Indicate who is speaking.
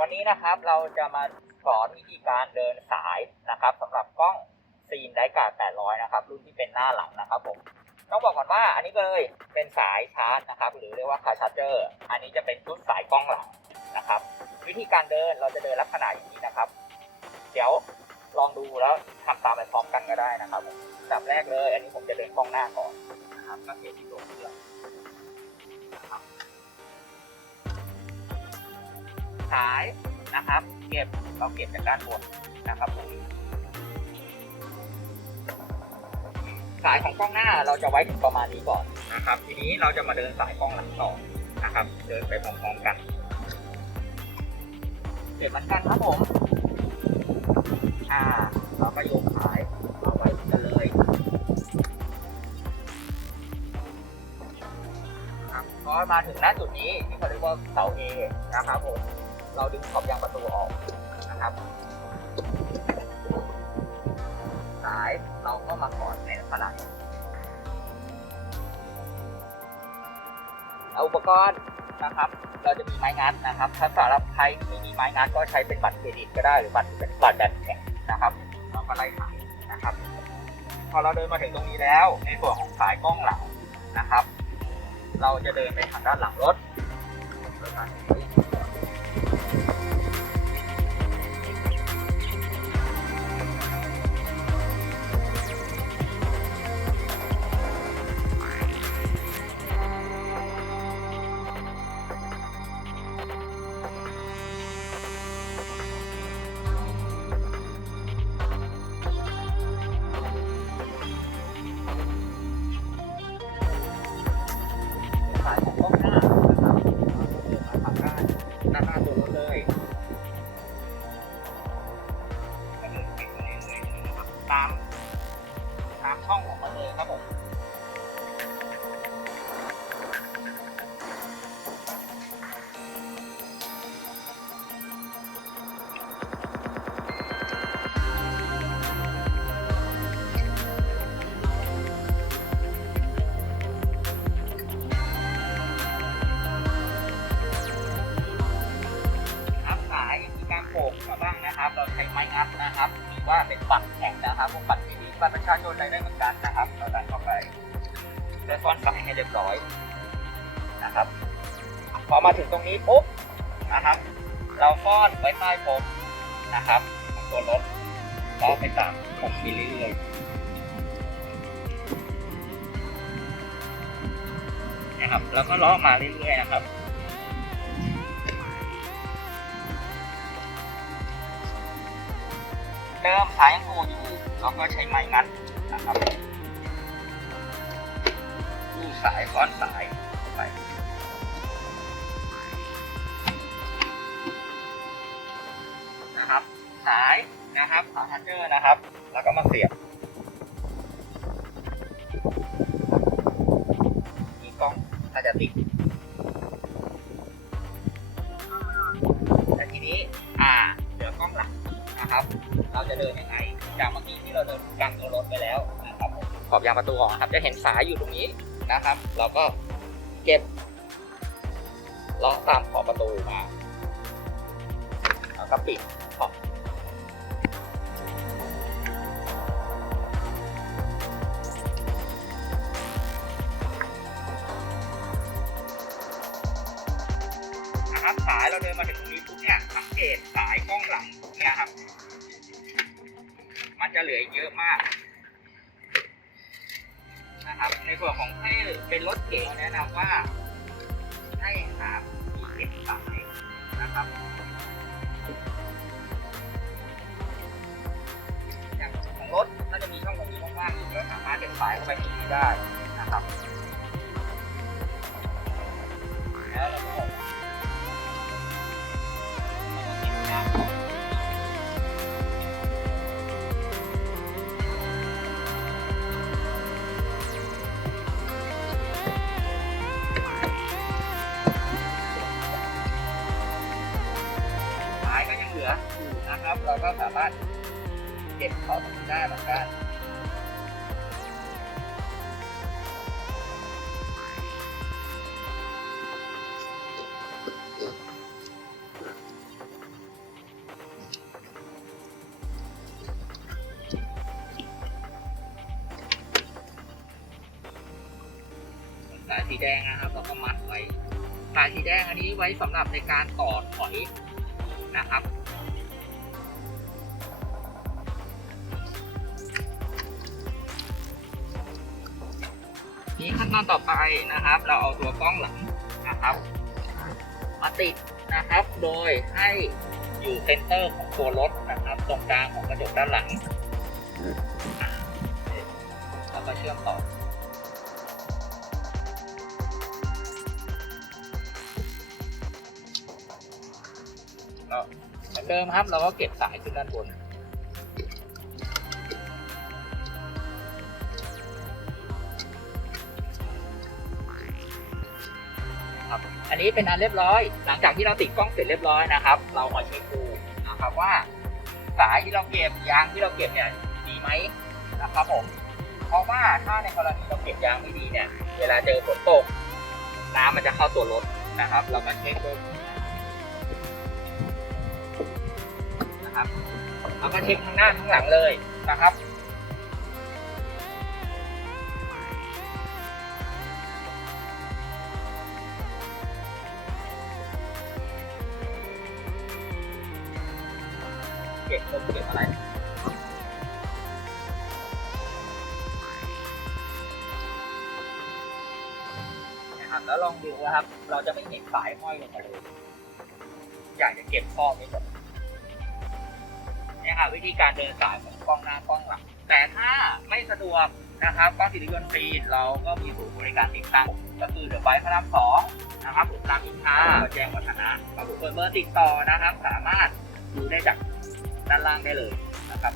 Speaker 1: วันนี้นะครับเราจะมาสอนวิธีการเดินสายนะครับสำหรับกล้องซีนไดกาด800 นะครับ รุ่นที่เป็นหน้าหลังนะครับผมต้องบอกก่อนว่าอันนี้เลยเป็นสายชาร์จนะครับ หรือเรียกว่าคาชาร์เจอร์ อันนี้จะเป็นชุดสายกล้องหลังนะครับ วิธีการเดินเราจะเดินลักษณะอย่างนี้นะครับ เดี๋ยวลองดูแล้วทำตามไปพร้อมกันก็ได้นะครับดับแรกเลย อันนี้ผมจะเดินกล้องหน้าก่อนนะครับก็เขียนที่ตัวเครื่อง สายนะครับ เก็บเราเก็บจากด้านบนนะครับผมสายของกล้องหน้าเราจะไว้ถึงประมาณนี้ก่อนนะครับ ทีนี้เราจะมาเดินสายกล้องหลังต่อนะครับ เดินไปพร้อมๆกันเก็บเหมือนกันครับผมอ่าเราก็โยกสายเอาไว้กันเลยครับพอมาถึงหน้าจุดนี้ที่เขาเรียกว่าเสา A นะครับผม เราดึงขอบยางประตูออกนะครับสายเราก็มากอดในลักษณะอุปกรณ์นะครับ เราจะมีไม้งัดนะครับ ถ้าสำหรับใครไม่มีไม้งัดก็ใช้เป็นบัตรเครดิตก็ได้หรือบัตรเป็นบัตรแบบแข็งนะครับเราก็ไล่สายนะครับ พอเราเดินมาถึงตรงนี้แล้ว ในส่วนของสายกล้องหลังนะครับ เราจะเดินไปทางด้านหลังรถส โป่งมาบ้างนะครับ เราใช้ไม้งัดนะครับหรือว่าเป็นบัตรแข็งนะครับพวกบัตรที่ดีบัตรประชาชนอะไรได้เหมือนกันนะครับ เราดันเข้าไปเพื่อซ่อนสายให้เรียบร้อยนะครับ พอมาถึงตรงนี้ปุ๊บนะครับ เราซ่อนไว้ใต้ผมนะครับของตัวรถก็ไปตามผมไปเรื่อยๆนะครับ แล้วก็ล้อมาเรื่อยๆนะครับ เดิมสายยังโูอยู่เราก็ใช้ไม้งัดนะครับดูสายซ้อนสายไปนะครับสายนะครับสายทัชเจอร์นะครับ แล้วก็มาเสียบมีกล้องน่าจะติดแต่ทีนี้อ่าเหลือกล้องหลังนะครับ เราจะเดินยังไงจากเมื่อกี้ที่เราเดินกลางตัวรถไปแล้วนะครับขอบยางประตูออกนะครับ จะเห็นสายอยู่ตรงนี้นะครับ เราก็เก็บเลาะตามขอบประตูมาแล้วก็ปิดขอบนะครับสายเราเดินมาถึงตรงนี้ปุ๊บเนี่ยสังเกตสายกล้องหลังเนี่ยครับ จะเหลืออีกเยอะมากนะครับ ในส่วนของให้เป็นรถเก๋งแนะนำว่า ให้หาที่เก็บสายนะครับอย่างของรถน่าจะมีช่องตรงนี้ว่างๆอยู่แล้วสามารถเก็บสายเข้าไปตรงนี้ได้นะครับแล้วเราก็เรา ก็สามารถเก็บเขาตรงหน้าเหมือนกันสายสีแดงนะครับเราก็มัดไว้ สายสีแดงอันนี้ไว้สำหรับในการต่อถอยนะครับ นี้ขั้นตอนต่อไปนะครับ เราเอาตัวกล้องหลังนะครับ มาติดนะครับ โดยให้อยู่เซนเตอร์ของตัวรถนะครับ ตรงกลางของกระจกด้านหลังอ่าแล้วก็เชื่อมต่อเหมือนเดิมครับ เราก็เก็บสายขึ้นด้านบน อันนี้เป็นอันเรียบร้อย หลังจากที่เราติดกล้องเสร็จเรียบร้อยนะครับ เรามาเช็คดูนะครับว่าสายที่เราเก็บยางที่เราเก็บเนี่ยดีไหมนะครับผม เพราะว่าถ้าในกรณีเราเก็บยางไม่ดีเนี่ย เวลาเจอฝนตก น้ำมันจะเข้าตัวรถนะครับ เรามาเช็คดูนะครับเราก็เช็คทั้งหน้าทั้งหลังเลยนะครับ เก็บลมเก็บอะไรนะครับแล้วลองดูนะครับ เราจะไม่เห็นสายห้อยลงมาเลย อยากจะเก็บข้อไม่หมดเนี่ครับวิธีการเดินสายของกล้องหน้ากล้องหลังแต่ถ้าไม่สะดวกนะครับกล้องติดรถยนฟรีเราก็มีศูนย์บริการติดตั้งก็คือเดอะไบค์พระรามสองนะครับผมรามอินทราแจ้งวัฒนะครับผมเบอร์ติดต่อนะครับ สามารถดูได้จาก ด้านล่างได้เลยนะครับ